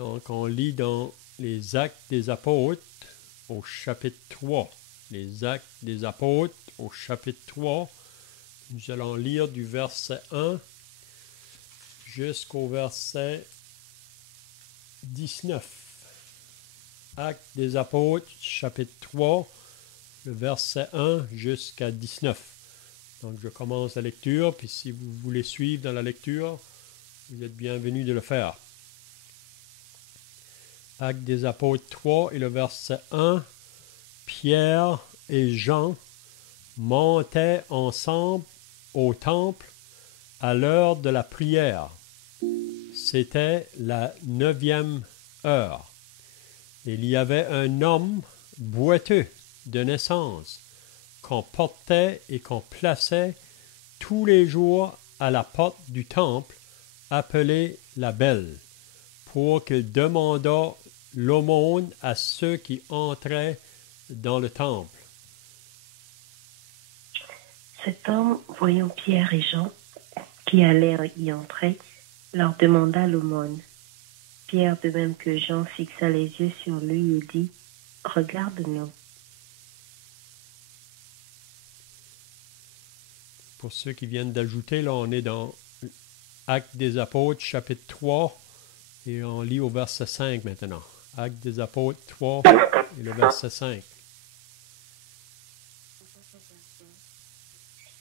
Donc, on lit dans les Actes des Apôtres au chapitre 3. Les Actes des Apôtres au chapitre 3. Nous allons lire du verset 1 jusqu'au verset 19. Actes des Apôtres, chapitre 3, le verset 1 jusqu'à 19. Donc, je commence la lecture, puis si vous voulez suivre dans la lecture, vous êtes bienvenus de le faire. Actes des Apôtres 3 et le verset 1. Pierre et Jean montaient ensemble au temple à l'heure de la prière. C'était la 9e heure. Il y avait un homme boiteux de naissance qu'on portait et qu'on plaçait tous les jours à la porte du temple, appelée la Belle, pour qu'il demandât l'aumône à ceux qui entraient dans le temple. Cet homme, voyant Pierre et Jean qui allaient y entrer, leur demanda l'aumône. Pierre, de même que Jean, fixa les yeux sur lui et dit « Regarde-nous ». Pour ceux qui viennent d'ajouter, là, on est dans Actes des Apôtres, chapitre 3, et on lit au verset 5 maintenant. Actes des Apôtres 3 et le verset 5.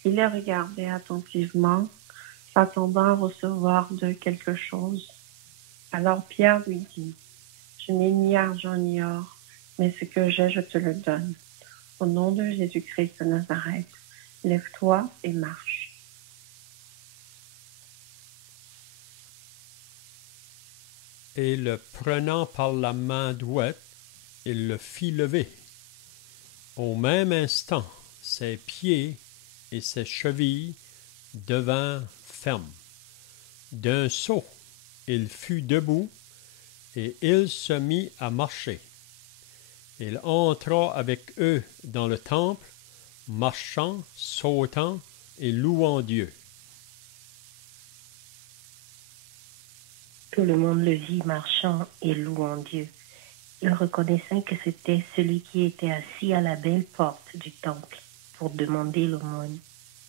Il les regardait attentivement, s'attendant à recevoir d'eux quelque chose. Alors Pierre lui dit, « Je n'ai ni argent ni or, mais ce que j'ai, je te le donne. Au nom de Jésus-Christ de Nazareth, lève-toi et marche. » Et le prenant par la main droite, il le fit lever. Au même instant, ses pieds et ses chevilles devinrent fermes. D'un saut, il fut debout et il se mit à marcher. Il entra avec eux dans le temple, marchant, sautant et louant Dieu. Tout le monde le vit marchant et louant Dieu. Il reconnaissait que c'était celui qui était assis à la belle porte du temple pour demander l'aumône.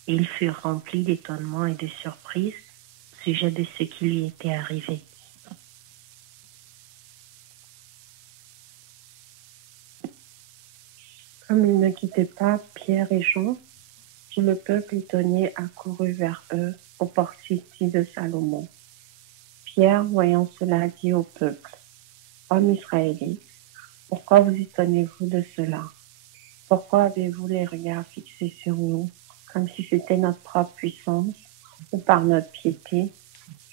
Et ils furent remplis d'étonnement et de surprise au sujet de ce qui lui était arrivé. Comme ils ne quittaient pas Pierre et Jean, tout le peuple étonné accourut vers eux au portique de Salomon. Pierre, voyant cela, dit au peuple, « Hommes israélites, pourquoi vous étonnez-vous de cela? Pourquoi avez-vous les regards fixés sur nous, comme si c'était notre propre puissance ou par notre piété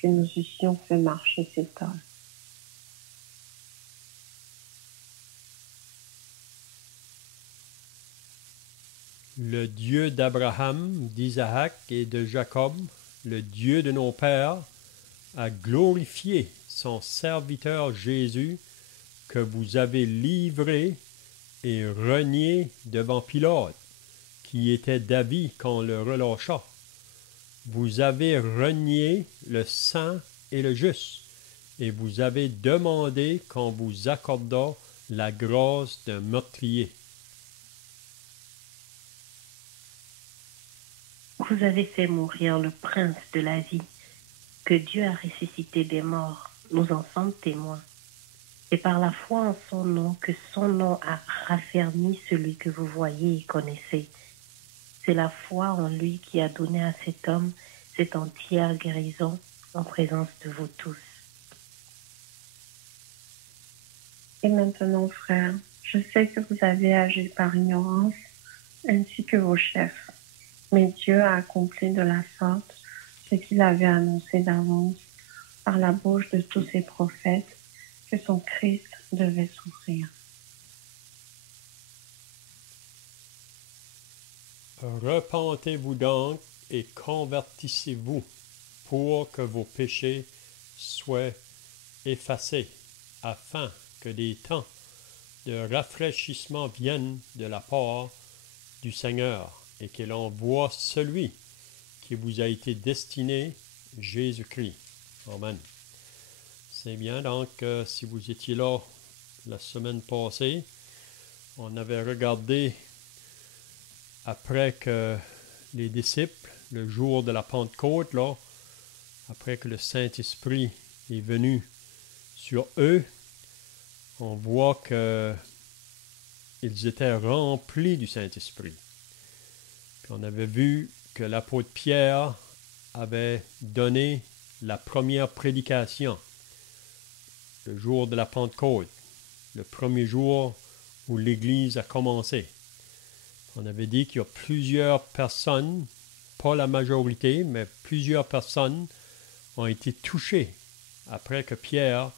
que nous eussions fait marcher cet homme? » Le Dieu d'Abraham, d'Isaac et de Jacob, le Dieu de nos pères, a glorifié son serviteur Jésus que vous avez livré et renié devant Pilate, qui était d'avis qu'on le relâcha. Vous avez renié le saint et le juste, et vous avez demandé qu'on vous accordât la grâce d'un meurtrier. Vous avez fait mourir le prince de la vie, que Dieu a ressuscité des morts, nous en sommes témoins. C'est par la foi en son nom que son nom a raffermi celui que vous voyez et connaissez. C'est la foi en lui qui a donné à cet homme cette entière guérison en présence de vous tous. Et maintenant, frères, je sais que vous avez agi par ignorance, ainsi que vos chefs. Mais Dieu a accompli de la sorte ce qu'il avait annoncé d'avance par la bouche de tous ses prophètes, que son Christ devait souffrir. Repentez-vous donc et convertissez-vous pour que vos péchés soient effacés, afin que des temps de rafraîchissement viennent de la part du Seigneur et qu'il envoie celui qui vous a été destiné, Jésus-Christ. Amen. C'est bien. Donc, si vous étiez là la semaine passée, on avait regardé après que les disciples, le jour de la Pentecôte, là, après que le Saint-Esprit est venu sur eux, on voit qu'ils étaient remplis du Saint-Esprit. Puis on avait vu que l'apôtre Pierre avait donné la première prédication le jour de la Pentecôte, le premier jour où l'Église a commencé. On avait dit qu'il y a plusieurs personnes, pas la majorité, mais plusieurs personnes ont été touchées après que Pierre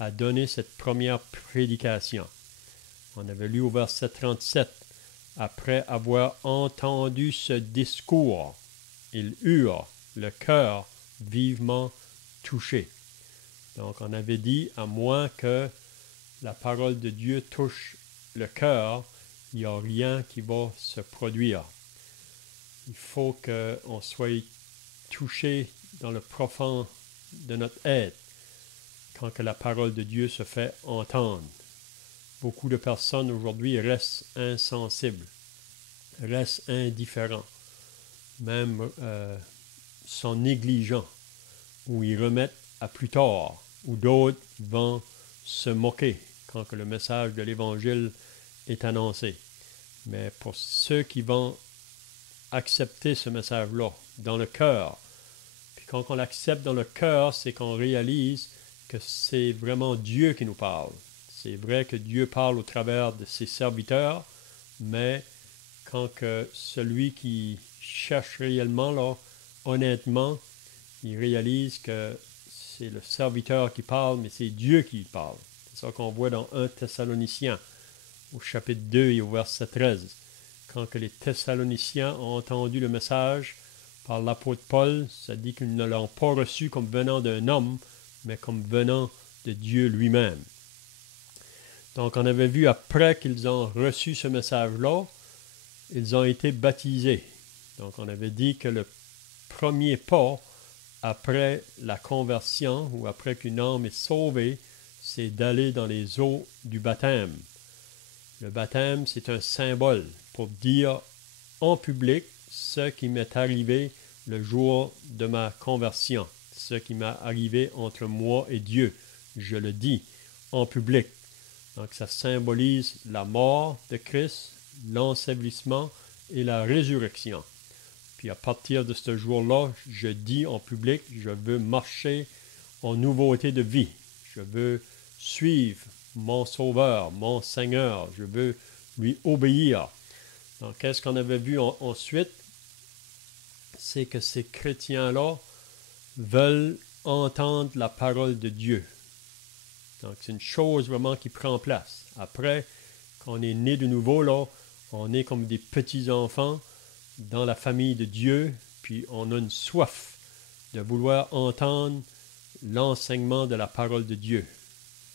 a donné cette première prédication. On avait lu au verset 37, « Après avoir entendu ce discours, ils eurent le cœur vivement touché. » Donc, on avait dit, à moins que la parole de Dieu touche le cœur, il n'y a rien qui va se produire. Il faut qu'on soit touché dans le profond de notre être quand que la parole de Dieu se fait entendre. Beaucoup de personnes aujourd'hui restent insensibles, restent indifférents, même sont négligents, ou ils remettent à plus tard, ou d'autres vont se moquer quand que le message de l'Évangile est annoncé. Mais pour ceux qui vont accepter ce message-là dans le cœur, puis quand on l'accepte dans le cœur, c'est qu'on réalise que c'est vraiment Dieu qui nous parle. C'est vrai que Dieu parle au travers de ses serviteurs, mais quand que celui qui cherche réellement, là, honnêtement, il réalise que c'est le serviteur qui parle, mais c'est Dieu qui parle. C'est ça qu'on voit dans 1 Thessaloniciens, au chapitre 2 et au verset 13. Quand que les Thessaloniciens ont entendu le message par l'apôtre Paul, ça dit qu'ils ne l'ont pas reçu comme venant d'un homme, mais comme venant de Dieu lui-même. Donc, on avait vu après qu'ils ont reçu ce message-là, ils ont été baptisés. Donc, on avait dit que le premier pas après la conversion ou après qu'une âme est sauvée, c'est d'aller dans les eaux du baptême. Le baptême, c'est un symbole pour dire en public ce qui m'est arrivé le jour de ma conversion, ce qui m'est arrivé entre moi et Dieu. Je le dis en public. Donc, ça symbolise la mort de Christ, l'ensevelissement et la résurrection. Puis à partir de ce jour-là, je dis en public, je veux marcher en nouveauté de vie. Je veux suivre mon Sauveur, mon Seigneur. Je veux lui obéir. Donc, qu'est-ce qu'on avait vu ensuite? C'est que ces chrétiens-là veulent entendre la parole de Dieu. Donc, c'est une chose vraiment qui prend place. Après, quand on est né de nouveau, là, on est comme des petits-enfants dans la famille de Dieu, puis on a une soif de vouloir entendre l'enseignement de la parole de Dieu.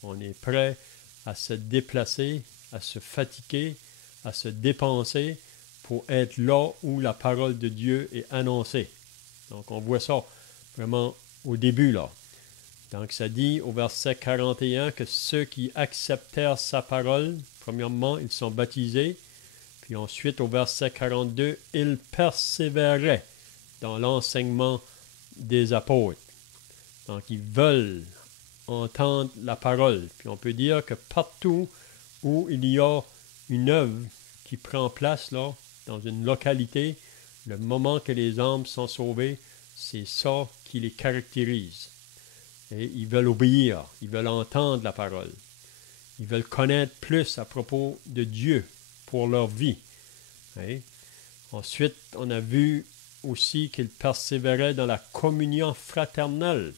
On est prêt à se déplacer, à se fatiguer, à se dépenser pour être là où la parole de Dieu est annoncée. Donc, on voit ça vraiment au début, là. Donc, ça dit au verset 41 que ceux qui acceptèrent sa parole, premièrement, ils sont baptisés. Puis ensuite, au verset 42, ils persévéraient dans l'enseignement des apôtres. Donc, ils veulent entendre la parole. Puis on peut dire que partout où il y a une œuvre qui prend place, là, dans une localité, le moment que les âmes sont sauvées, c'est ça qui les caractérise. Et ils veulent obéir, ils veulent entendre la parole. Ils veulent connaître plus à propos de Dieu pour leur vie. Et ensuite, on a vu aussi qu'ils persévéraient dans la communion fraternelle.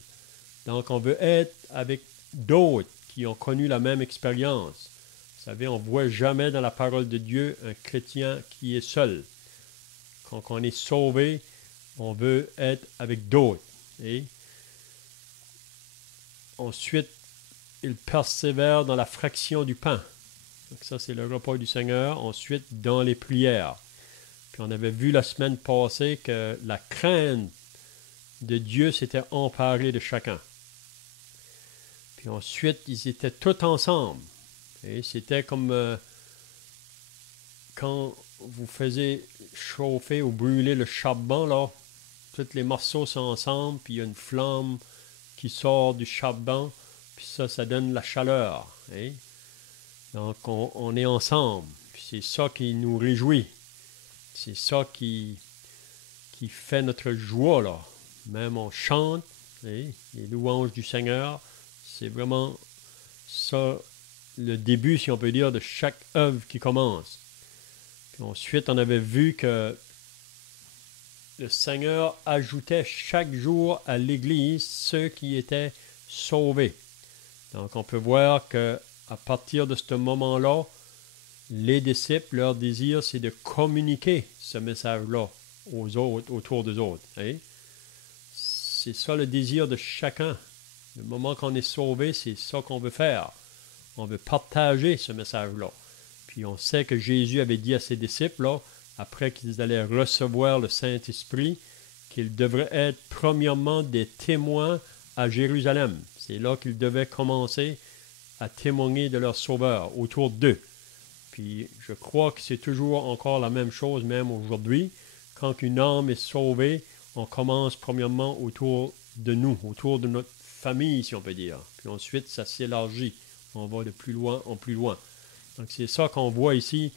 Donc, on veut être avec d'autres qui ont connu la même expérience. Vous savez, on ne voit jamais dans la parole de Dieu un chrétien qui est seul. Quand on est sauvé, on veut être avec d'autres. Et ensuite, ils persévèrent dans la fraction du pain. Donc ça, c'est le repas du Seigneur. Ensuite, dans les prières. Puis on avait vu la semaine passée que la crainte de Dieu s'était emparée de chacun. Puis ensuite, ils étaient tous ensemble. Et c'était comme quand vous faisiez chauffer ou brûler le charbon, là, tous les morceaux sont ensemble, puis il y a une flamme qui sort du charbon, puis ça donne la chaleur. Hein? Donc, on est ensemble. Puis c'est ça qui nous réjouit. C'est ça qui fait notre joie, là. Même on chante, hein, les louanges du Seigneur. C'est vraiment ça, le début, si on peut dire, de chaque œuvre qui commence. Puis ensuite, on avait vu que le Seigneur ajoutait chaque jour à l'Église ceux qui étaient sauvés. Donc, on peut voir qu'à partir de ce moment-là, les disciples, leur désir, c'est de communiquer ce message-là aux autres, autour des autres. Hein? C'est ça le désir de chacun. Le moment qu'on est sauvé, c'est ça qu'on veut faire. On veut partager ce message-là. Puis on sait que Jésus avait dit à ses disciples, là, après qu'ils allaient recevoir le Saint-Esprit, qu'ils devraient être premièrement des témoins à Jérusalem. C'est là qu'ils devaient commencer à témoigner de leur Sauveur, autour d'eux. Puis je crois que c'est toujours encore la même chose, même aujourd'hui. Quand une âme est sauvée, on commence premièrement autour de nous, autour de notre famille, si on peut dire. Puis ensuite, ça s'élargit. On va de plus loin en plus loin. Donc c'est ça qu'on voit ici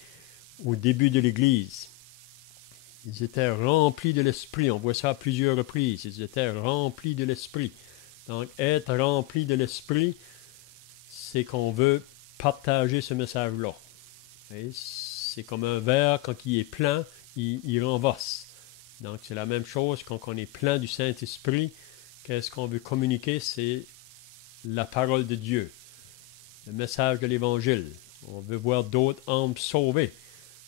au début de l'Église. Ils étaient remplis de l'Esprit. On voit ça à plusieurs reprises. Ils étaient remplis de l'Esprit. Donc être rempli de l'Esprit, c'est qu'on veut partager ce message-là. C'est comme un verre, quand il est plein, il renverse. Donc c'est la même chose quand on est plein du Saint-Esprit. Qu'est-ce qu'on veut communiquer? C'est la parole de Dieu, le message de l'Évangile. On veut voir d'autres âmes sauvées.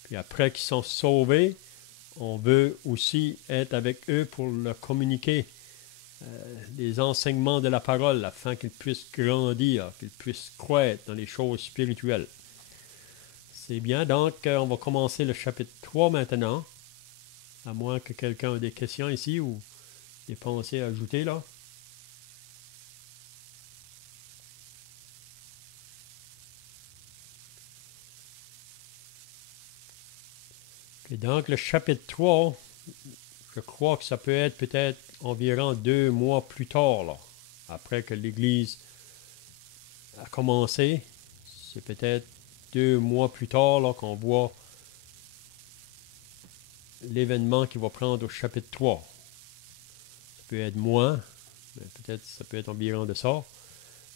Puis après qu'ils sont sauvés, on veut aussi être avec eux pour leur communiquer les enseignements de la parole afin qu'ils puissent grandir, qu'ils puissent croître dans les choses spirituelles. C'est bien, donc on va commencer le chapitre 3 maintenant, à moins que quelqu'un ait des questions ici ou des pensées à ajouter là. Et donc le chapitre 3, je crois que ça peut être peut-être environ 2 mois plus tard, là, après que l'Église a commencé. C'est peut-être 2 mois plus tard là, qu'on voit l'événement qui va prendre au chapitre 3. Ça peut être moins, mais peut-être ça peut être environ de ça.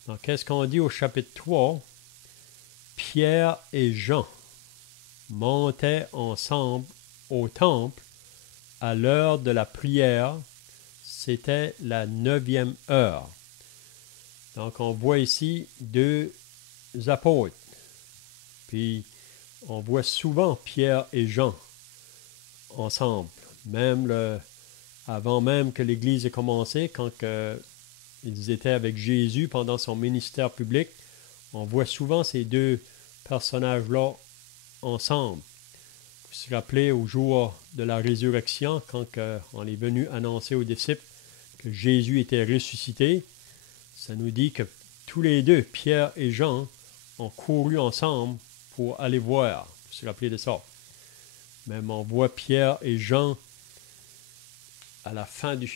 Donc, qu'est-ce qu'on dit au chapitre 3? Pierre et Jean montaient ensemble au temple à l'heure de la prière. C'était la 9e heure. Donc, on voit ici 2 apôtres. Puis, on voit souvent Pierre et Jean ensemble. Même avant même que l'Église ait commencé, quand ils étaient avec Jésus pendant son ministère public, on voit souvent ces 2 personnages-là ensemble. Vous vous rappelez au jour de la résurrection, quand on est venu annoncer aux disciples que Jésus était ressuscité, ça nous dit que tous les 2, Pierre et Jean, ont couru ensemble pour aller voir. Vous vous rappelez de ça? Même on voit Pierre et Jean à la fin de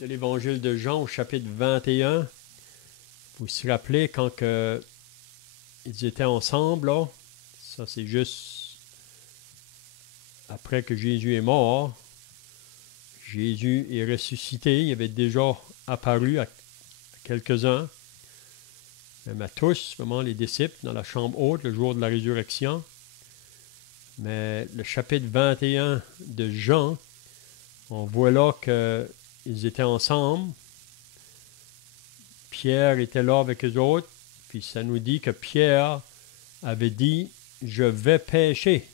l'évangile de Jean, au chapitre 21. Vous vous rappelez quand ils étaient ensemble, là, ça c'est juste après que Jésus est mort. Jésus est ressuscité. Il avait déjà apparu à quelques-uns, même à tous, vraiment les disciples, dans la chambre haute, le jour de la résurrection. Mais le chapitre 21 de Jean, on voit là qu'ils étaient ensemble. Pierre était là avec eux autres. Puis ça nous dit que Pierre avait dit « Je vais pêcher ».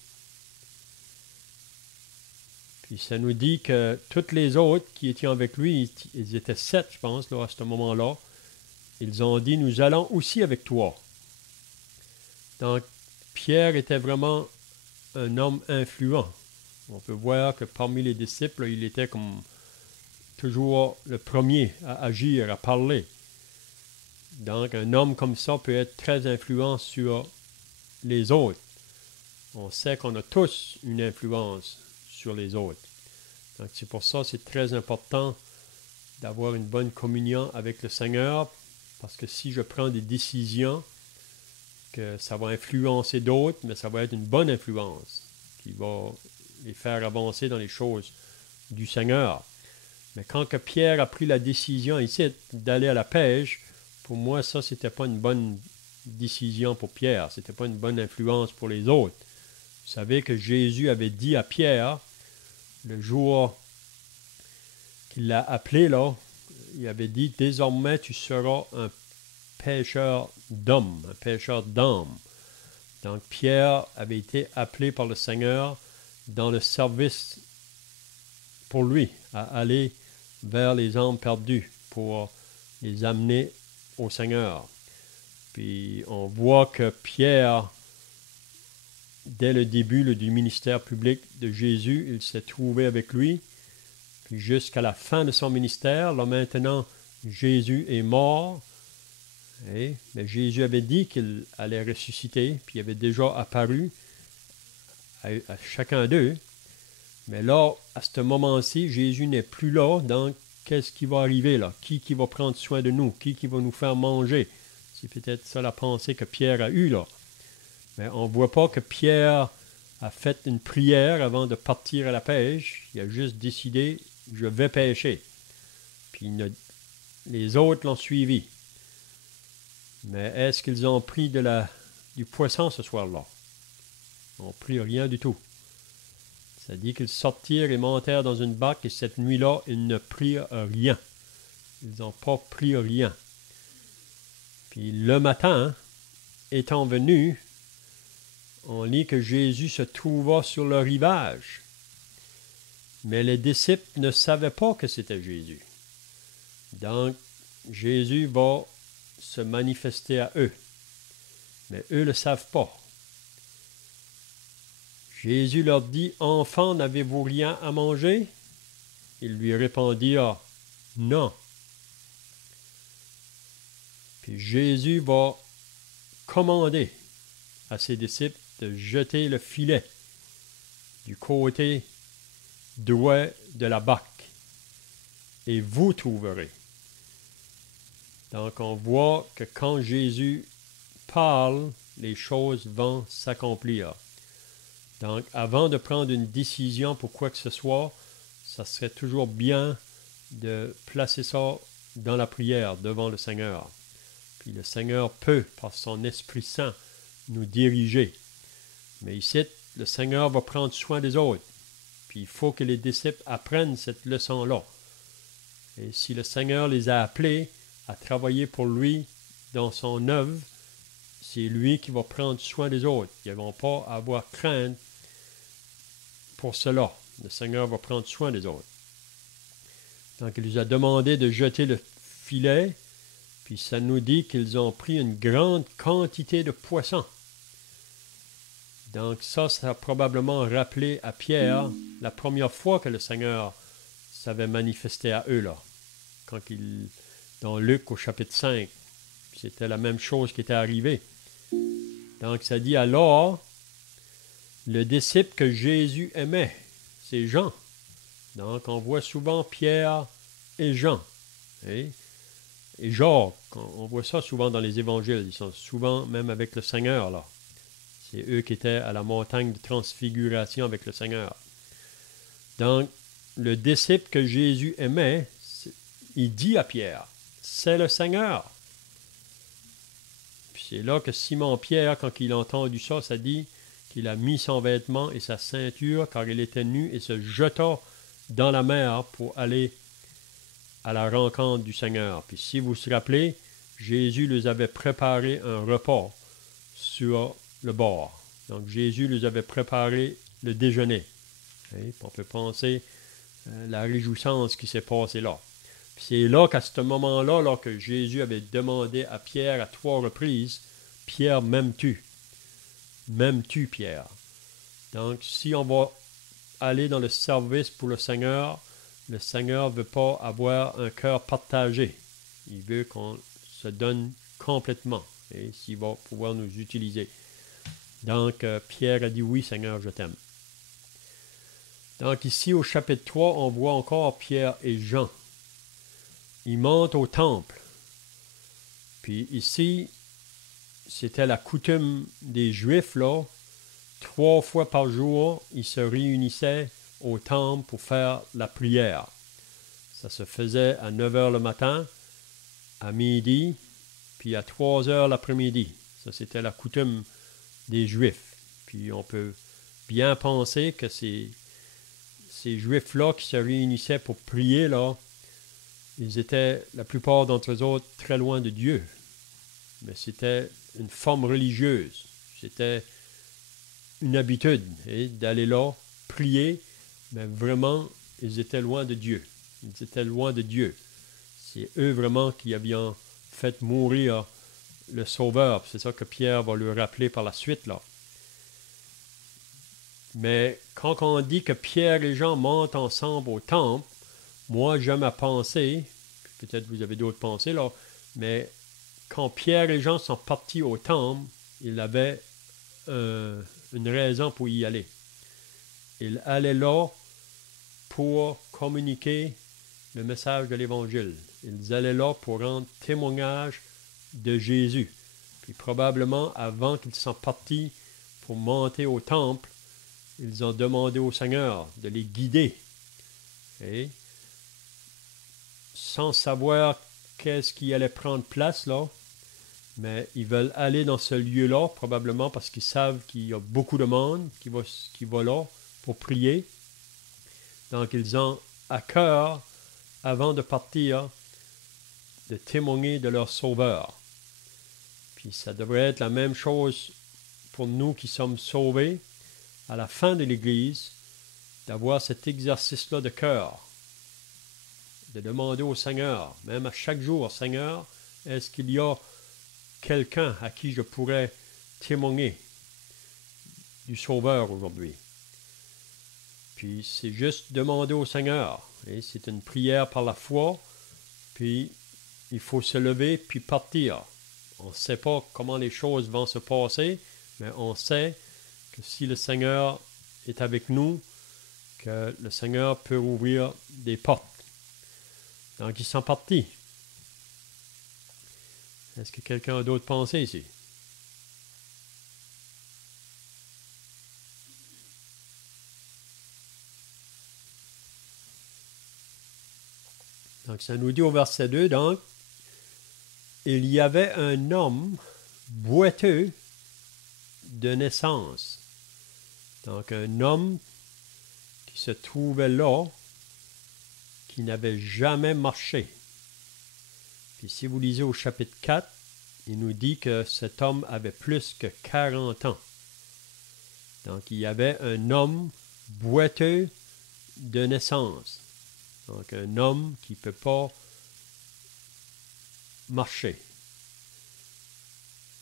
Puis ça nous dit que tous les autres qui étaient avec lui, ils étaient 7, je pense, là, à ce moment-là, ils ont dit « Nous allons aussi avec toi ». Donc, Pierre était vraiment un homme influent. On peut voir que parmi les disciples, il était comme toujours le premier à agir, à parler. Donc, un homme comme ça peut être très influent sur les autres. On sait qu'on a tous une influence sur les autres. Donc, c'est pour ça que c'est très important d'avoir une bonne communion avec le Seigneur, parce que si je prends des décisions, que ça va influencer d'autres, mais ça va être une bonne influence qui va les faire avancer dans les choses du Seigneur. Mais quand que Pierre a pris la décision ici d'aller à la pêche, pour moi, ça, c'était pas une bonne décision pour Pierre. C'était pas une bonne influence pour les autres. Vous savez que Jésus avait dit à Pierre, le jour qu'il l'a appelé, là, il avait dit, « Désormais, tu seras un pêcheur d'hommes, un pêcheur d'âmes. » Donc, Pierre avait été appelé par le Seigneur dans le service pour lui, à aller vers les âmes perdues pour les amener au Seigneur. Puis, on voit que Pierre, dès le début du ministère public de Jésus, il s'est trouvé avec lui. Puis, jusqu'à la fin de son ministère, là maintenant, Jésus est mort. Mais Jésus avait dit qu'il allait ressusciter, puis il avait déjà apparu à chacun d'eux. Mais là, à ce moment-ci, Jésus n'est plus là, donc qu'est-ce qui va arriver là? Qui va prendre soin de nous? Qui va nous faire manger? C'est peut-être ça la pensée que Pierre a eue là. Mais on ne voit pas que Pierre a fait une prière avant de partir à la pêche. Il a juste décidé, je vais pêcher. Puis les autres l'ont suivi. Mais est-ce qu'ils ont pris du poisson ce soir-là? Ils n'ont pris rien du tout. Ça dit qu'ils sortirent et montèrent dans une barque et cette nuit-là, ils ne prirent rien. Ils n'ont pas pris rien. Puis le matin, étant venu, on lit que Jésus se trouva sur le rivage. Mais les disciples ne savaient pas que c'était Jésus. Donc, Jésus va se manifester à eux. Mais eux ne le savent pas. Jésus leur dit, « Enfants, n'avez-vous rien à manger? » Ils lui répondirent, « Non. » Puis Jésus va commander à ses disciples de jeter le filet du côté droit de la barque, et vous trouverez. Donc, on voit que quand Jésus parle, les choses vont s'accomplir. Donc, avant de prendre une décision pour quoi que ce soit, ça serait toujours bien de placer ça dans la prière devant le Seigneur. Puis le Seigneur peut, par son Esprit Saint, nous diriger. Mais ici, le Seigneur va prendre soin des autres. Puis il faut que les disciples apprennent cette leçon-là. Et si le Seigneur les a appelés à travailler pour lui dans son œuvre, c'est lui qui va prendre soin des autres. Ils ne vont pas avoir crainte pour cela. Le Seigneur va prendre soin des autres. Donc, il nous a demandé de jeter le filet, puis ça nous dit qu'ils ont pris une grande quantité de poissons. Donc, ça a probablement rappelé à Pierre la première fois que le Seigneur s'avait manifesté à eux, là. Dans Luc au chapitre 5, c'était la même chose qui était arrivée. Donc, ça dit alors, le disciple que Jésus aimait, c'est Jean. Donc, on voit souvent Pierre et Jean. Et Jacques, on voit ça souvent dans les évangiles. Ils sont souvent même avec le Seigneur, là. C'est eux qui étaient à la montagne de transfiguration avec le Seigneur. Donc, le disciple que Jésus aimait, il dit à Pierre, c'est le Seigneur. Puis c'est là que Simon-Pierre, quand il a entendu ça, ça dit qu'il a mis son vêtement et sa ceinture car il était nu et se jeta dans la mer pour aller à la rencontre du Seigneur. Puis si vous vous rappelez, Jésus leur avait préparé un repas sur le bord. Donc Jésus leur avait préparé le déjeuner. Et on peut penser la réjouissance qui s'est passée là. Puis c'est là qu'à ce moment-là, là, que Jésus avait demandé à Pierre à 3 reprises, « Pierre, m'aimes-tu? M'aimes-tu, Pierre? » Donc, si on va aller dans le service pour le Seigneur ne veut pas avoir un cœur partagé. Il veut qu'on se donne complètement, et s'il va pouvoir nous utiliser. Donc, Pierre a dit, oui, Seigneur, je t'aime. Donc, ici, au chapitre 3, on voit encore Pierre et Jean. Ils montent au temple. Puis ici, c'était la coutume des Juifs, là. 3 fois par jour, ils se réunissaient au temple pour faire la prière. Ça se faisait à 9 heures le matin, à midi, puis à 3 heures l'après-midi. Ça, c'était la coutume des Juifs. Puis on peut bien penser que ces Juifs-là qui se réunissaient pour prier, là, ils étaient, la plupart d'entre eux autres, très loin de Dieu. Mais c'était une forme religieuse. C'était une habitude d'aller là, prier, mais vraiment, ils étaient loin de Dieu. Ils étaient loin de Dieu. C'est eux vraiment qui avaient fait mourir le Sauveur. C'est ça que Pierre va lui rappeler par la suite, là. Mais quand on dit que Pierre et Jean montent ensemble au temple, moi, j'aime à penser, peut-être vous avez d'autres pensées, là, mais quand Pierre et Jean sont partis au temple, ils avaient une raison pour y aller. Ils allaient là pour communiquer le message de l'Évangile. Ils allaient là pour rendre témoignage de Jésus. Puis probablement, avant qu'ils soient partis pour monter au temple, ils ont demandé au Seigneur de les guider. Et sans savoir qu'est-ce qui allait prendre place là, mais ils veulent aller dans ce lieu-là, probablement parce qu'ils savent qu'il y a beaucoup de monde qui va là pour prier. Donc, ils ont à cœur, avant de partir, de témoigner de leur Sauveur. Puis ça devrait être la même chose pour nous qui sommes sauvés, à la fin de l'Église, d'avoir cet exercice-là de cœur, de demander au Seigneur, même à chaque jour, Seigneur, est-ce qu'il y a quelqu'un à qui je pourrais témoigner du Sauveur aujourd'hui? Puis c'est juste demander au Seigneur. Et c'est une prière par la foi, puis il faut se lever puis partir. On ne sait pas comment les choses vont se passer, mais on sait que si le Seigneur est avec nous, que le Seigneur peut ouvrir des portes. Donc, ils sont partis. Est-ce que quelqu'un a d'autres pensées ici? Donc, ça nous dit au verset 2, donc, il y avait un homme boiteux de naissance. Donc, un homme qui se trouvait là, qui n'avait jamais marché. Puis si vous lisez au chapitre 4, il nous dit que cet homme avait plus que 40 ans. Donc, il y avait un homme boiteux de naissance. Donc, un homme qui ne peut pas marcher.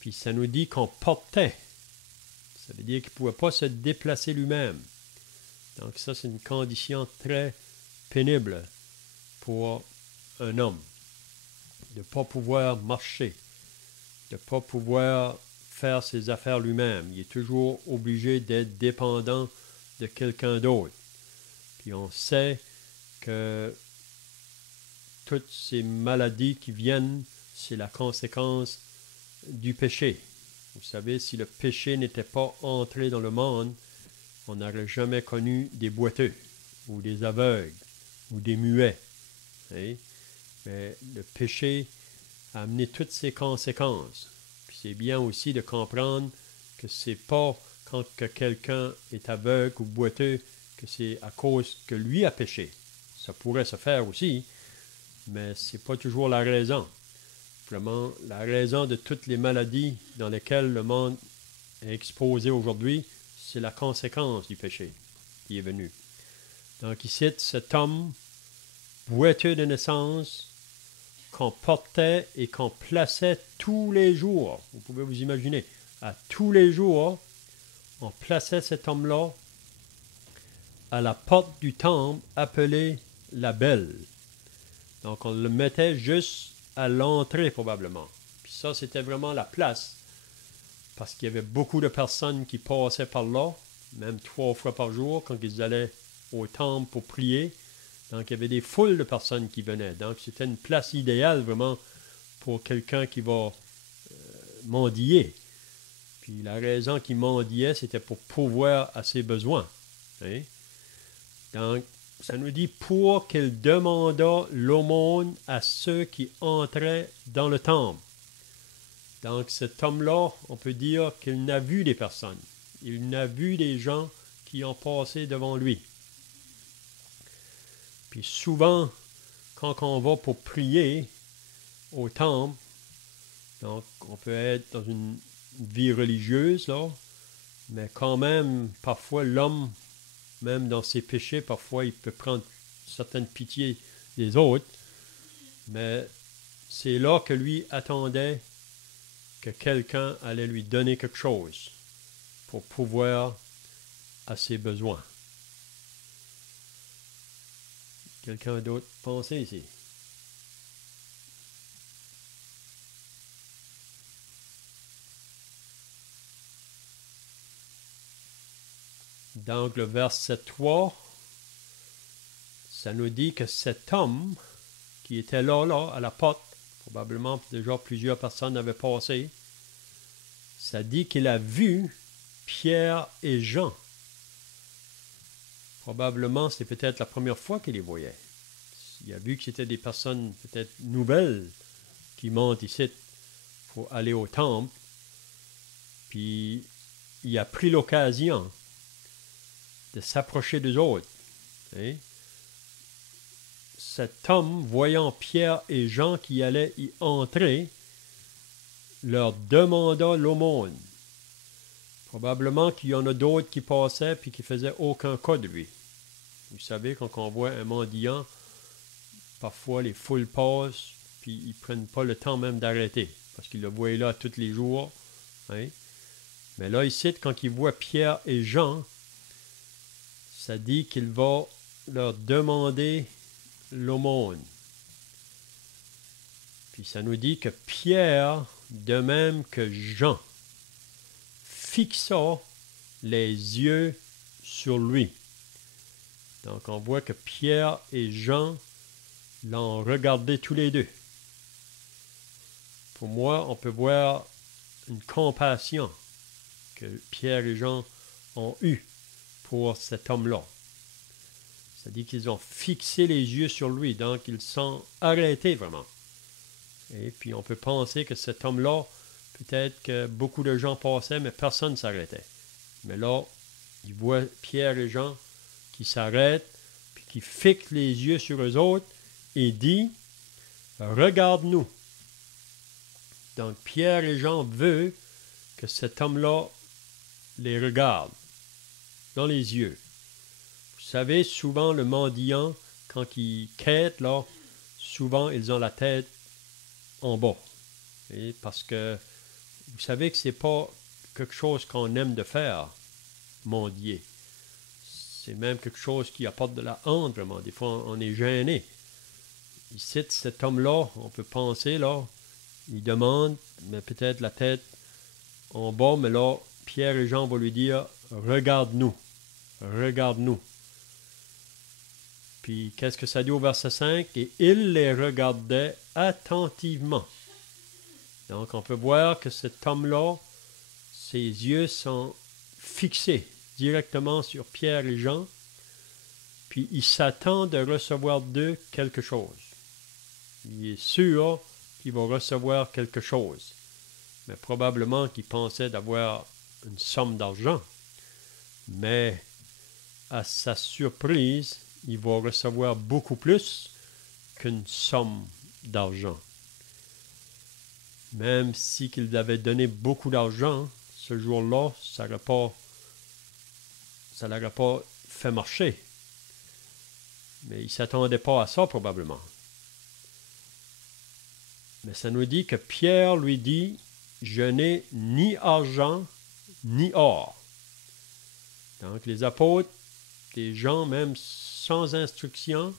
Puis ça nous dit qu'on portait. Ça veut dire qu'il ne pouvait pas se déplacer lui-même. Donc ça, c'est une condition très pénible pour un homme. De ne pas pouvoir marcher, de ne pas pouvoir faire ses affaires lui-même. Il est toujours obligé d'être dépendant de quelqu'un d'autre. Puis on sait que toutes ces maladies qui viennent, c'est la conséquence du péché. Vous savez, si le péché n'était pas entré dans le monde, on n'aurait jamais connu des boiteux, ou des aveugles, ou des muets. Hein? Mais le péché a amené toutes ces conséquences. Puis c'est bien aussi de comprendre que c'est pas quand que quelqu'un est aveugle ou boiteux que c'est à cause que lui a péché. Ça pourrait se faire aussi, mais c'est pas toujours la raison. Vraiment, la raison de toutes les maladies dans lesquelles le monde est exposé aujourd'hui, c'est la conséquence du péché qui est venu. Donc ici, cet homme boiteux de naissance, qu'on portait et qu'on plaçait tous les jours. Vous pouvez vous imaginer, à tous les jours, on plaçait cet homme-là à la porte du temple appelée la Belle. Donc on le mettait juste à l'entrée probablement. Puis ça, c'était vraiment la place. Parce qu'il y avait beaucoup de personnes qui passaient par là, même 3 fois par jour, quand ils allaient au temple pour prier. Donc, il y avait des foules de personnes qui venaient. Donc, c'était une place idéale, vraiment, pour quelqu'un qui va mendier. Puis, la raison qu'il mendiait, c'était pour pourvoir à ses besoins. Hein? Donc, ça nous dit pour qu'il demanda l'aumône à ceux qui entraient dans le temple. Donc, cet homme-là, on peut dire qu'il n'a vu des personnes. Il n'a vu des gens qui ont passé devant lui. Puis souvent, quand on va pour prier au temple, donc on peut être dans une vie religieuse, là, mais quand même, parfois, l'homme, même dans ses péchés, parfois, il peut prendre certaine pitié des autres, mais c'est là que lui attendait que quelqu'un allait lui donner quelque chose pour pouvoir à ses besoins. Quelqu'un d'autre pensez ici? Donc le verset 3, ça nous dit que cet homme qui était là, à la porte, probablement déjà plusieurs personnes avaient passé, ça dit qu'il a vu Pierre et Jean. Probablement, c'est peut-être la première fois qu'il les voyait. Il a vu que c'était des personnes peut-être nouvelles qui montent ici pour aller au temple. Puis, il a pris l'occasion de s'approcher d'eux autres. Hein? Cet homme, voyant Pierre et Jean qui allaient y entrer, leur demanda l'aumône. Probablement qu'il y en a d'autres qui passaient puis qui ne faisaient aucun cas de lui. Vous savez, quand on voit un mendiant, parfois les foules passent puis ils ne prennent pas le temps même d'arrêter parce qu'ils le voient là tous les jours. Hein? Mais là, ici, quand il voit Pierre et Jean, ça dit qu'il va leur demander l'aumône. Puis ça nous dit que Pierre, de même que Jean, fixa les yeux sur lui. Donc on voit que Pierre et Jean l'ont regardé tous les deux. Pour moi, on peut voir une compassion que Pierre et Jean ont eue pour cet homme-là. Ça dit qu'ils ont fixé les yeux sur lui, donc ils sont arrêtés vraiment. Et puis on peut penser que cet homme-là, peut-être que beaucoup de gens passaient, mais personne ne s'arrêtait. Mais là, il voit Pierre et Jean qui s'arrêtent, puis qui fixent les yeux sur eux autres et dit, « Regarde-nous. » Donc Pierre et Jean veulent que cet homme-là les regarde dans les yeux. Vous savez, souvent le mendiant, quand il quête, là, souvent ils ont la tête en bas. Et parce que vous savez que ce n'est pas quelque chose qu'on aime de faire, mendier. C'est même quelque chose qui apporte de la honte, vraiment. Des fois, on est gêné. Ici, cet homme-là, on peut penser, là, il demande, mais peut-être la tête en bas, mais là, Pierre et Jean vont lui dire, « Regarde-nous, regarde-nous. » Puis, qu'est-ce que ça dit au verset 5? « Et il les regardait attentivement. » Donc, on peut voir que cet homme-là, ses yeux sont fixés directement sur Pierre et Jean, puis il s'attend de recevoir d'eux quelque chose. Il est sûr qu'il va recevoir quelque chose, mais probablement qu'il pensait d'avoir une somme d'argent. Mais à sa surprise, il va recevoir beaucoup plus qu'une somme d'argent. Même si qu'il avait donné beaucoup d'argent, ce jour-là, ça ne l'aurait pas fait marcher. Mais il ne s'attendait pas à ça, probablement. Mais ça nous dit que Pierre lui dit, « Je n'ai ni argent, ni or. » Donc, les apôtres, des gens même sans instruction,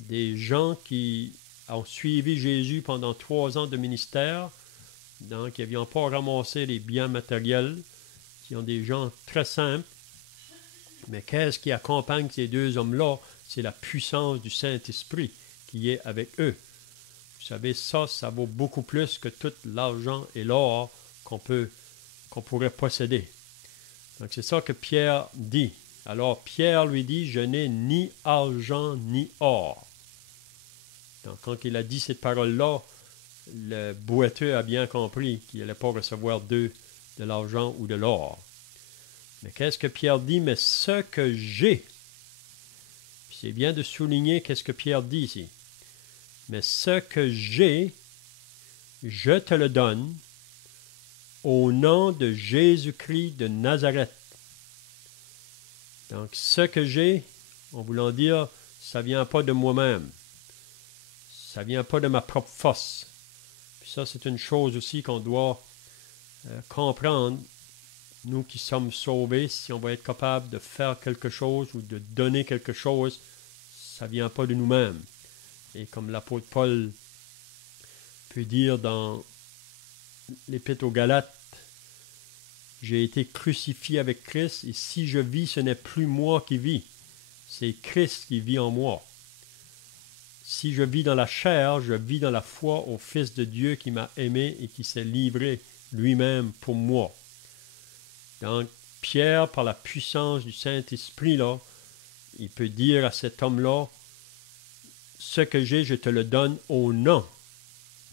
des gens qui ont suivi Jésus pendant 3 ans de ministère, Donc, ils n'avaient pas ramassé les biens matériels, qui ont des gens très simples. Mais qu'est-ce qui accompagne ces deux hommes-là? C'est la puissance du Saint-Esprit qui est avec eux. Vous savez, ça vaut beaucoup plus que tout l'argent et l'or qu'on pourrait posséder. Donc, c'est ça que Pierre dit. Alors, Pierre lui dit, « Je n'ai ni argent ni or. » Donc, quand il a dit cette parole-là, le boiteux a bien compris qu'il n'allait pas recevoir de l'argent ou de l'or. Mais qu'est-ce que Pierre dit? « Mais ce que j'ai. » C'est bien de souligner qu'est-ce que Pierre dit ici. « Mais ce que j'ai, je te le donne au nom de Jésus-Christ de Nazareth. » Donc, ce que j'ai, en voulant dire, ça ne vient pas de moi-même. Ça ne vient pas de ma propre force. Puis ça, c'est une chose aussi qu'on doit comprendre. Nous qui sommes sauvés, si on va être capable de faire quelque chose ou de donner quelque chose, ça ne vient pas de nous-mêmes. Et comme l'apôtre Paul peut dire dans l'Épître aux Galates, « J'ai été crucifié avec Christ, et si je vis, ce n'est plus moi qui vis, c'est Christ qui vit en moi. Si je vis dans la chair, je vis dans la foi au Fils de Dieu qui m'a aimé et qui s'est livré lui-même pour moi. » Donc, Pierre, par la puissance du Saint-Esprit, là, il peut dire à cet homme-là, « Ce que j'ai, je te le donne au nom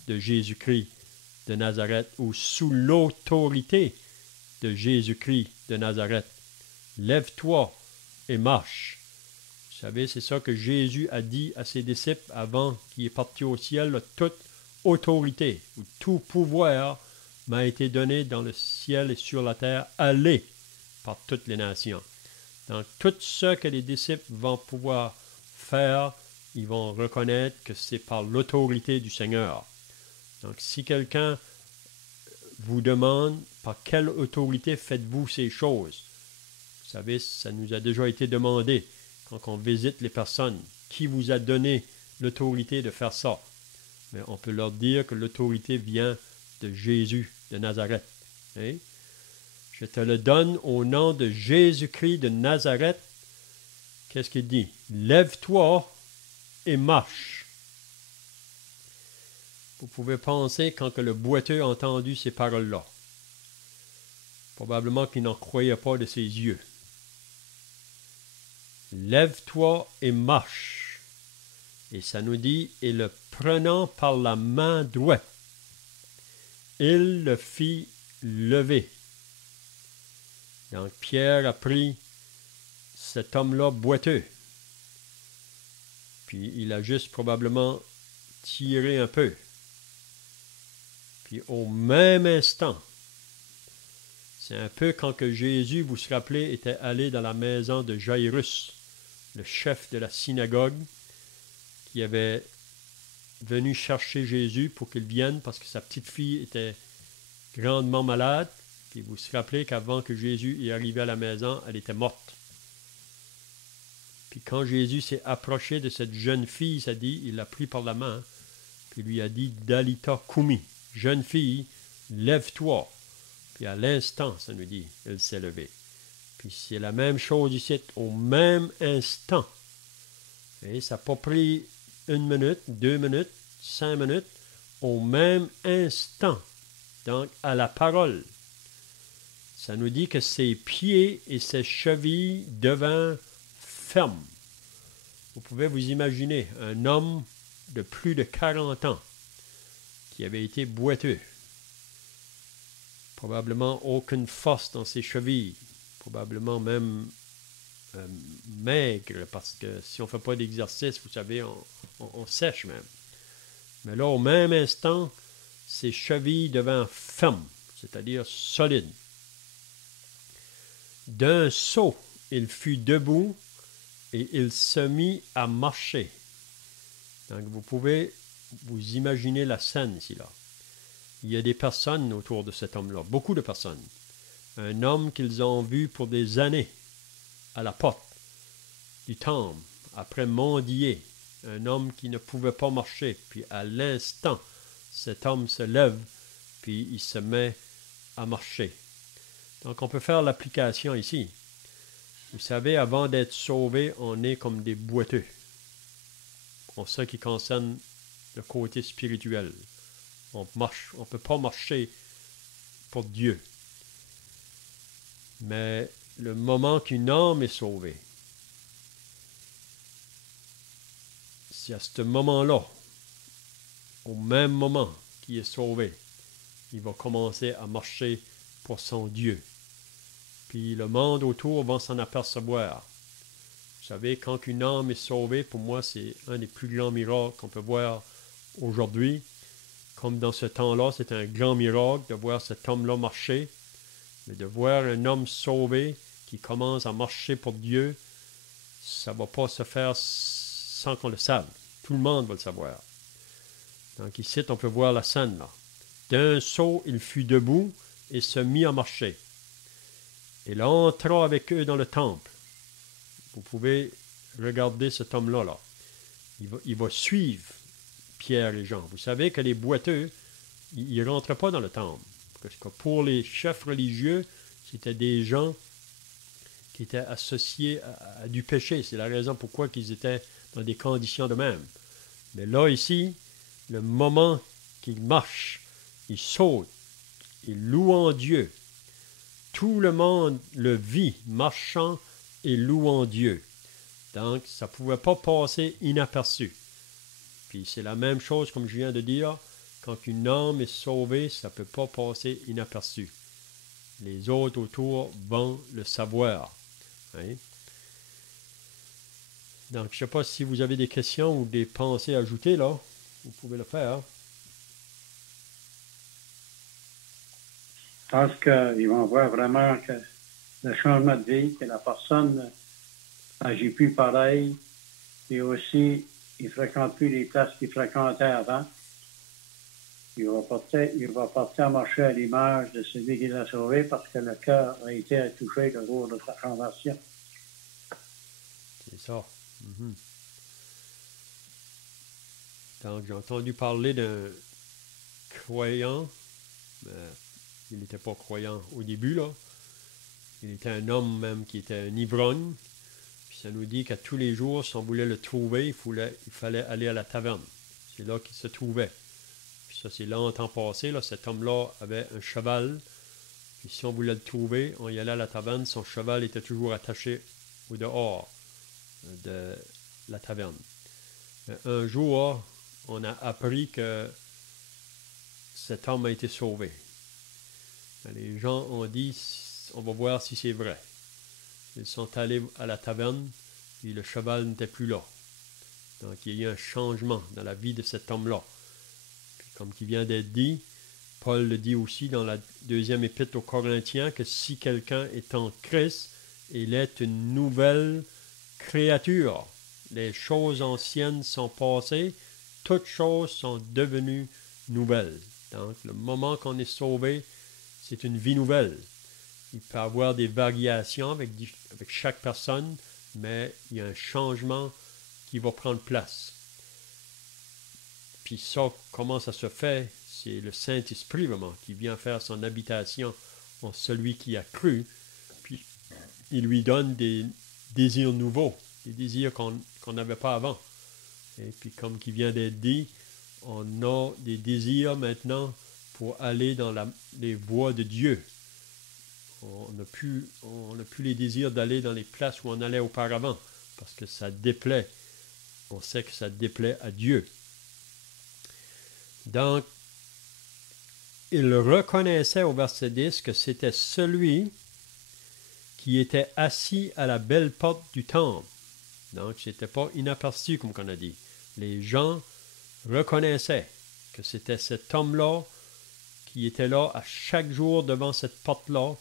de Jésus-Christ de Nazareth, ou sous l'autorité de Jésus-Christ de Nazareth. Lève-toi et marche. » Vous savez, c'est ça que Jésus a dit à ses disciples avant qu'il est parti au ciel. Toute autorité, ou tout pouvoir m'a été donné dans le ciel et sur la terre. Allez par toutes les nations. Donc, tout ce que les disciples vont pouvoir faire, ils vont reconnaître que c'est par l'autorité du Seigneur. Donc, si quelqu'un vous demande par quelle autorité faites-vous ces choses, vous savez, ça nous a déjà été demandé quand on visite les personnes. Qui vous a donné l'autorité de faire ça? Mais on peut leur dire que l'autorité vient de Jésus de Nazareth. Hein? Je te le donne au nom de Jésus-Christ de Nazareth. Qu'est-ce qu'il dit? Lève-toi et marche. Vous pouvez penser quand que le boiteux a entendu ces paroles-là. Probablement qu'il n'en croyait pas de ses yeux. Lève-toi et marche. Et ça nous dit, et le prenant par la main droite, il le fit lever. Donc Pierre a pris cet homme-là boiteux. Puis il a juste probablement tiré un peu. Puis au même instant, c'est un peu quand que Jésus, vous vous rappelez, était allé dans la maison de Jairus, le chef de la synagogue, qui avait venu chercher Jésus pour qu'il vienne parce que sa petite fille était grandement malade. Puis vous vous rappelez qu'avant que Jésus est arrivé à la maison, elle était morte. Puis quand Jésus s'est approché de cette jeune fille, ça dit, il l'a pris par la main, puis lui a dit, Dalita Kumi, jeune fille, lève-toi. Puis à l'instant, ça nous dit, elle s'est levée. Puis c'est la même chose ici, au même instant. Et ça n'a pas pris 1 minute, 2 minutes, 5 minutes, au même instant. Donc, à la parole. Ça nous dit que ses pieds et ses chevilles devinrent fermes. Vous pouvez vous imaginer un homme de plus de 40 ans qui avait été boiteux. Probablement aucune force dans ses chevilles. Probablement même maigre, parce que si on ne fait pas d'exercice, vous savez, on sèche même. Mais là, au même instant, ses chevilles devinrent fermes, c'est-à-dire solides. D'un saut, il fut debout et il se mit à marcher. Donc, vous pouvez vous imaginer la scène ici, là. Il y a des personnes autour de cet homme-là, beaucoup de personnes. Un homme qu'ils ont vu pour des années à la porte du temple, après mendier, un homme qui ne pouvait pas marcher. Puis à l'instant, cet homme se lève puis il se met à marcher. Donc, on peut faire l'application ici. Vous savez, avant d'être sauvé, on est comme des boiteux. En ce qui concerne le côté spirituel. On ne peut pas marcher pour Dieu. Mais le moment qu'une âme est sauvée, c'est à ce moment-là, au même moment qu'il est sauvé, il va commencer à marcher pour son Dieu. Puis le monde autour va s'en apercevoir. Vous savez, quand une âme est sauvée, pour moi, c'est un des plus grands miracles qu'on peut voir aujourd'hui. Comme dans ce temps-là, c'est un grand miracle de voir cet homme-là marcher. Mais de voir un homme sauvé qui commence à marcher pour Dieu, ça ne va pas se faire sans qu'on le sache. Tout le monde va le savoir. Donc ici, on peut voir la scène là. D'un saut, il fut debout et se mit à marcher. Il entra avec eux dans le temple. Vous pouvez regarder cet homme-là. Là. Il va suivre Pierre et Jean. Vous savez que les boiteux, ils ne rentrent pas dans le temple. Parce que pour les chefs religieux, c'était des gens qui étaient associés à du péché. C'est la raison pourquoi ils étaient dans des conditions de même. Mais là, ici, le moment qu'il marche, il saute, il loue en Dieu. Tout le monde le vit marchant et louant Dieu. Donc, ça ne pouvait pas passer inaperçu. Puis c'est la même chose, comme je viens de dire, quand une âme est sauvée, ça ne peut pas passer inaperçu. Les autres autour vont le savoir. Hein? Donc, je ne sais pas si vous avez des questions ou des pensées ajoutées, là. Vous pouvez le faire. Je pense qu'ils vont voir vraiment que le changement de vie, que la personne n'agit plus pareil, et aussi, il ne fréquente plus les places qu'il fréquentait avant. Il va partir à marcher à l'image de celui qui l'a sauvé parce que le cœur a été touché le jour de sa conversion. C'est ça. Mm-hmm. Donc, j'ai entendu parler d'un croyant, mais il n'était pas croyant au début, là. Il était un homme même qui était un ivrogne. Puis ça nous dit qu'à tous les jours, si on voulait le trouver, il fallait aller à la taverne. C'est là qu'il se trouvait. Puis ça, c'est longtemps passé, là. Cet homme-là avait un cheval. Puis si on voulait le trouver, on y allait à la taverne. Son cheval était toujours attaché au dehors de la taverne. Mais un jour, on a appris que cet homme a été sauvé. Les gens ont dit, on va voir si c'est vrai. Ils sont allés à la taverne et le cheval n'était plus là. Donc il y a eu un changement dans la vie de cet homme-là. Puis, comme qui vient d'être dit, Paul le dit aussi dans la deuxième épître aux Corinthiens que si quelqu'un est en Christ, il est une nouvelle créature. Les choses anciennes sont passées, toutes choses sont devenues nouvelles. Donc le moment qu'on est sauvé, c'est une vie nouvelle. Il peut y avoir des variations avec chaque personne, mais il y a un changement qui va prendre place. Puis ça, comment ça se fait? C'est le Saint-Esprit vraiment qui vient faire son habitation en celui qui a cru. Puis il lui donne des désirs nouveaux, des désirs qu'on n'avait pas avant. Et puis comme qui vient d'être dit, on a des désirs maintenant pour aller dans les voies de Dieu. On n'a plus les désirs d'aller dans les places où on allait auparavant, parce que ça déplaît. On sait que ça déplaît à Dieu. Donc, il reconnaissait au verset 10 que c'était celui qui était assis à la belle porte du temple. Donc, ce n'était pas inaperçu, comme on a dit. Les gens reconnaissaient que c'était cet homme-là qui était là à chaque jour devant cette porte-là,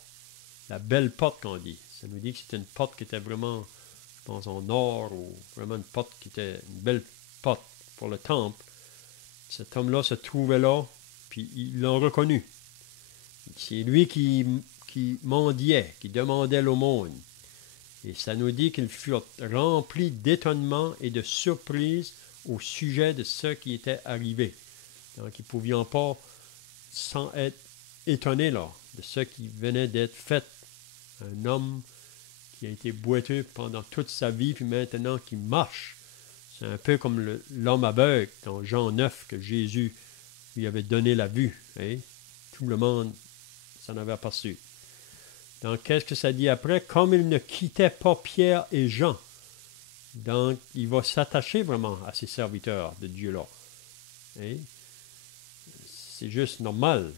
la belle porte qu'on dit. Ça nous dit que c'était une porte qui était vraiment, je pense, en or, ou vraiment une porte qui était une belle porte pour le temple. Cet homme-là se trouvait là, puis ils l'ont reconnu. C'est lui qui mendiait, qui demandait l'aumône. Et ça nous dit qu'ils furent remplis d'étonnement et de surprise au sujet de ce qui était arrivé. Donc, ils ne pouvaient pas sans être étonné là, de ce qui venait d'être fait. Un homme qui a été boiteux pendant toute sa vie, puis maintenant qui marche. C'est un peu comme l'homme aveugle dans Jean 9 que Jésus lui avait donné la vue. Hein? Tout le monde s'en avait aperçu. Donc, qu'est-ce que ça dit après? Comme il ne quittait pas Pierre et Jean. Donc, il va s'attacher vraiment à ces serviteurs de Dieu-là. Hein? C'est juste normal.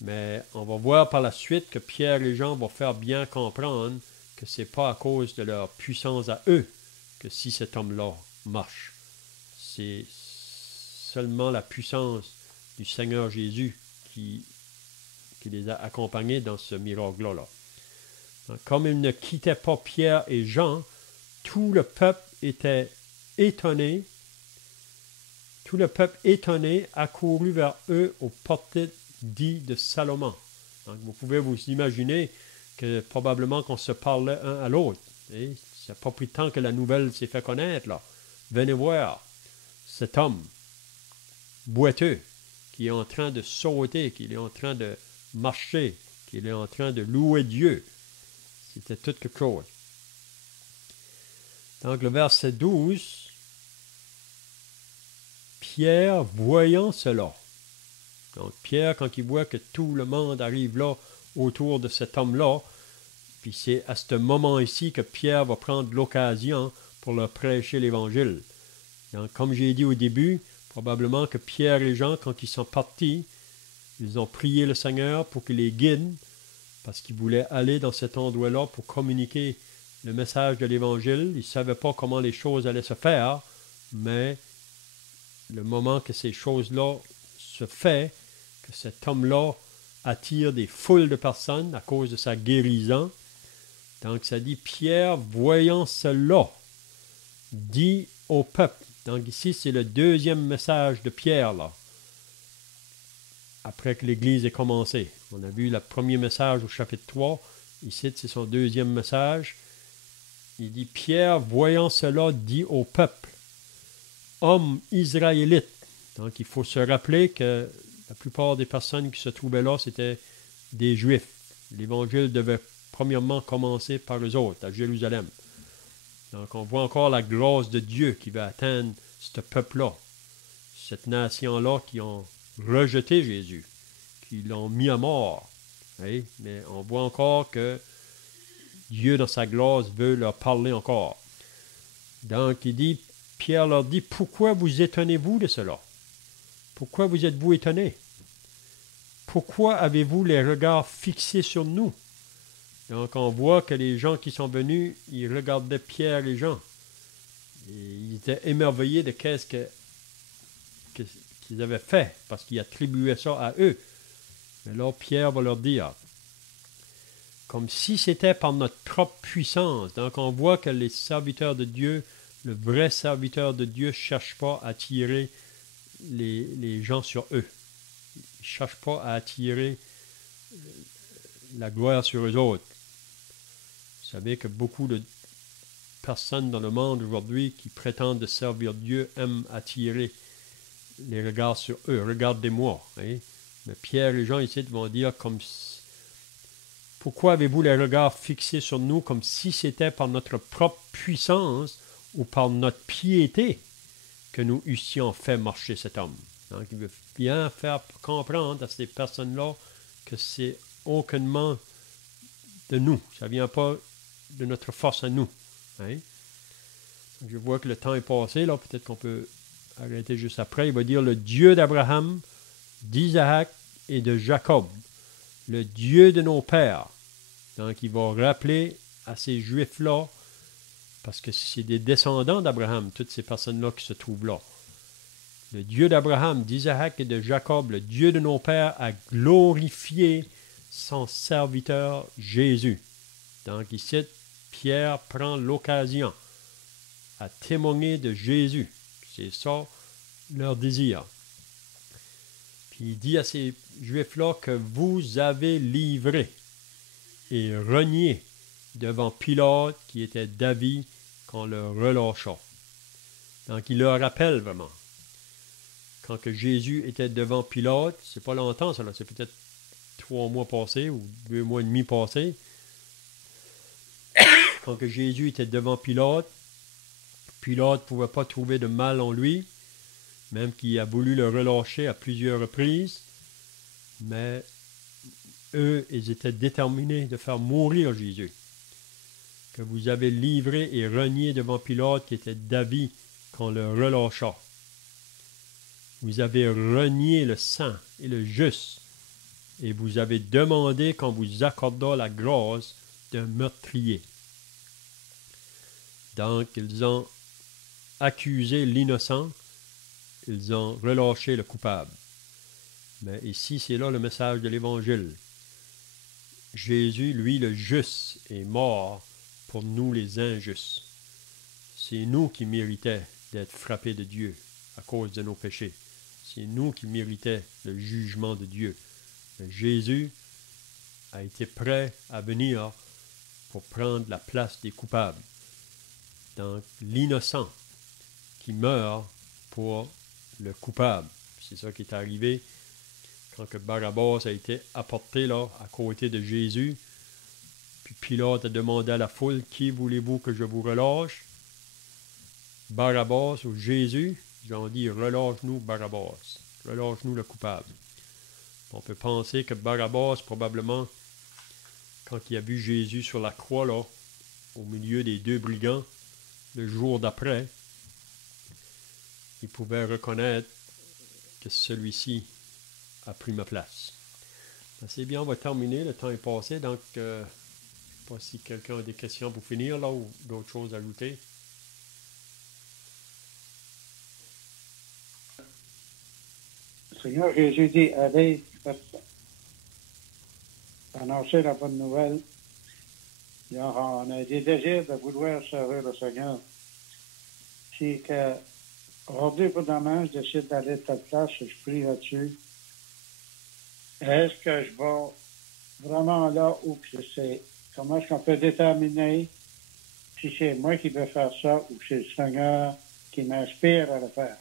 Mais on va voir par la suite que Pierre et Jean vont faire bien comprendre que ce n'est pas à cause de leur puissance à eux que si cet homme-là marche. C'est seulement la puissance du Seigneur Jésus qui les a accompagnés dans ce miracle-là. Donc, comme ils ne quittaient pas Pierre et Jean, tout le peuple était étonné. Tout le peuple étonné accourut vers eux au portail dit de Salomon. Donc, vous pouvez vous imaginer que probablement qu'on se parlait un à l'autre. Et ça n'a pas pris de temps que la nouvelle s'est fait connaître, là. Venez voir cet homme boiteux qui est en train de sauter, qui est en train de marcher, qui est en train de louer Dieu. C'était tout quelque chose. Donc, le verset 12, Pierre, voyant cela. Donc, Pierre, quand il voit que tout le monde arrive là, autour de cet homme-là, puis c'est à ce moment ici que Pierre va prendre l'occasion pour leur prêcher l'Évangile. Donc, comme j'ai dit au début, probablement que Pierre et Jean, quand ils sont partis, ils ont prié le Seigneur pour qu'il les guide, parce qu'ils voulaient aller dans cet endroit-là pour communiquer le message de l'Évangile. Ils ne savaient pas comment les choses allaient se faire, mais le moment que ces choses-là se font, que cet homme-là attire des foules de personnes à cause de sa guérison. Donc, ça dit, Pierre, voyant cela, dit au peuple. Donc, ici, c'est le deuxième message de Pierre, là, après que l'Église ait commencé. On a vu le premier message au chapitre 3. Ici, c'est son deuxième message. Il dit, Pierre, voyant cela, dit au peuple, homme israélite. Donc, il faut se rappeler que la plupart des personnes qui se trouvaient là, c'était des Juifs. L'Évangile devait premièrement commencer par eux autres, à Jérusalem. Donc, on voit encore la grâce de Dieu qui va atteindre ce peuple-là, cette nation-là qui ont rejeté Jésus, qui l'ont mis à mort. Oui? Mais on voit encore que Dieu, dans sa grâce, veut leur parler encore. Donc, il dit, Pierre leur dit, pourquoi vous étonnez-vous de cela? Pourquoi vous êtes-vous étonnés? Pourquoi avez-vous les regards fixés sur nous? Donc, on voit que les gens qui sont venus, ils regardaient Pierre et Jean. Et ils étaient émerveillés de qu'est-ce qu'ils avaient fait, parce qu'ils attribuaient ça à eux. Mais là, Pierre va leur dire, comme si c'était par notre propre puissance. Donc, on voit que les serviteurs de Dieu, le vrai serviteur de Dieu, ne cherche pas à attirer les gens sur eux. Il ne cherche pas à attirer la gloire sur eux autres. Vous savez que beaucoup de personnes dans le monde aujourd'hui qui prétendent de servir Dieu aiment attirer les regards sur eux. Regardez-moi. Hein? Mais Pierre et Jean ici vont dire comme pourquoi avez-vous les regards fixés sur nous comme si c'était par notre propre puissance ou par notre piété que nous eussions fait marcher cet homme. Donc, il veut bien faire comprendre à ces personnes-là que c'est aucunement de nous. Ça ne vient pas de notre force à nous. Hein? Je vois que le temps est passé, là. Peut-être qu'on peut arrêter juste après. Il va dire le Dieu d'Abraham, d'Isaac et de Jacob, le Dieu de nos pères. Donc, il va rappeler à ces Juifs-là, parce que c'est des descendants d'Abraham, toutes ces personnes-là qui se trouvent là. Le Dieu d'Abraham, d'Isaac et de Jacob, le Dieu de nos pères, a glorifié son serviteur Jésus. Donc ici, Pierre prend l'occasion à témoigner de Jésus. C'est ça leur désir. Puis il dit à ces Juifs-là que vous avez livré et renié devant Pilate qui était d'avis qu'on le relâcha. Donc il leur rappelle vraiment quand que Jésus était devant Pilate, c'est pas longtemps ça, c'est peut-être 3 mois passés ou 2 mois et demi passés, quand que Jésus était devant Pilate, Pilate ne pouvait pas trouver de mal en lui, même qu'il a voulu le relâcher à plusieurs reprises, mais eux, ils étaient déterminés de faire mourir Jésus, que vous avez livré et renié devant Pilate, qui était d'avis qu'on le relâcha. Vous avez renié le saint et le juste, et vous avez demandé qu'on vous accorda la grâce d'un meurtrier. Donc, ils ont accusé l'innocent, ils ont relâché le coupable. Mais ici, c'est là le message de l'Évangile. Jésus, lui, le juste, est mort pour nous les injustes. C'est nous qui méritions d'être frappés de Dieu à cause de nos péchés. C'est nous qui méritions le jugement de Dieu. Mais Jésus a été prêt à venir pour prendre la place des coupables. Donc, l'innocent qui meurt pour le coupable. C'est ça qui est arrivé quand que Barabbas a été apporté là, à côté de Jésus. Puis Pilate a demandé à la foule, « Qui voulez-vous que je vous relâche? Barabbas ou Jésus? » Ils ont dit, « Relâche-nous Barabbas. Relâche-nous le coupable. » On peut penser que Barabbas, probablement, quand il a vu Jésus sur la croix, là, au milieu des 2 brigands, le jour d'après, il pouvait reconnaître que celui-ci a pris ma place. C'est bien, on va terminer, le temps est passé, donc je ne sais pas si quelqu'un a des questions pour finir là ou d'autres choses à ajouter. Le Seigneur Jésus dit, allez, annoncer la bonne nouvelle. Alors, on a des désirs de vouloir servir le Seigneur. Si que aujourd'hui pour demain, je décide d'aller à ta place, je prie là-dessus. Est-ce que je vais vraiment là où que c'est? Comment est-ce qu'on peut déterminer si c'est moi qui veux faire ça ou c'est le Seigneur qui m'inspire à le faire?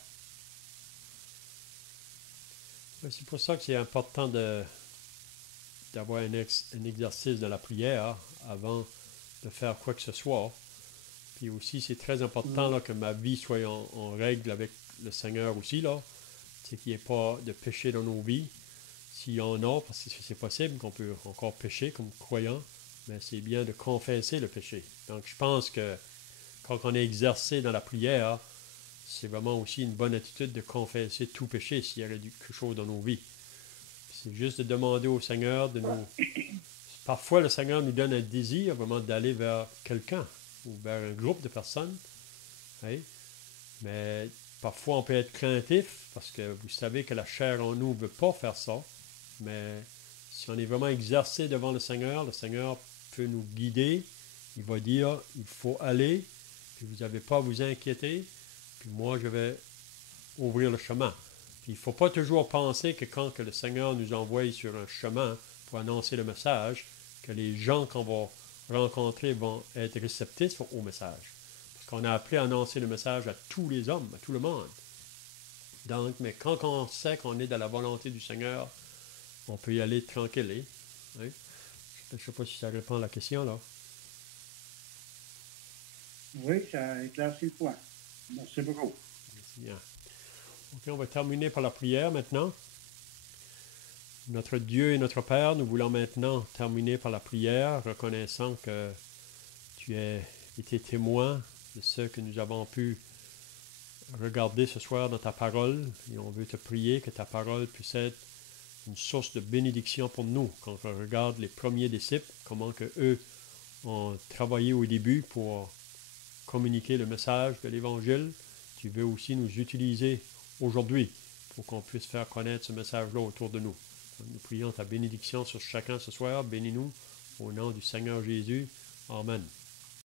C'est pour ça que c'est important d'avoir un exercice de la prière avant de faire quoi que ce soit. Puis aussi, c'est très important là, que ma vie soit en règle avec le Seigneur aussi, là. C'est qu'il n'y ait pas de péché dans nos vies. S'il y en a, parce que c'est possible qu'on peut encore pécher comme croyant, mais c'est bien de confesser le péché. Donc, je pense que quand on est exercé dans la prière, c'est vraiment aussi une bonne attitude de confesser tout péché s'il y avait quelque chose dans nos vies. C'est juste de demander au Seigneur de nous... Parfois, le Seigneur nous donne un désir vraiment d'aller vers quelqu'un ou vers un groupe de personnes. Hein? Mais parfois, on peut être craintif parce que vous savez que la chair en nous ne veut pas faire ça. Mais si on est vraiment exercé devant le Seigneur peut nous guider. Il va dire, il faut aller, puis vous n'avez pas à vous inquiéter, puis moi, je vais ouvrir le chemin. Puis il ne faut pas toujours penser que quand que le Seigneur nous envoie sur un chemin pour annoncer le message, que les gens qu'on va rencontrer vont être réceptifs au message. Parce qu'on a appris à annoncer le message à tous les hommes, à tout le monde. Donc, mais quand on sait qu'on est dans la volonté du Seigneur, on peut y aller tranquille. Hein? Je ne sais pas si ça répond à la question, là. Oui, ça éclaircit le point. Merci beaucoup. Merci bien. OK, on va terminer par la prière maintenant. Notre Dieu et notre Père, nous voulons maintenant terminer par la prière, reconnaissant que tu as été témoin de ce que nous avons pu regarder ce soir dans ta parole. Et on veut te prier que ta parole puisse être une source de bénédiction pour nous. Quand on regarde les premiers disciples, comment que eux ont travaillé au début pour communiquer le message de l'Évangile, tu veux aussi nous utiliser aujourd'hui pour qu'on puisse faire connaître ce message-là autour de nous. Nous prions ta bénédiction sur chacun ce soir. Bénis-nous au nom du Seigneur Jésus. Amen.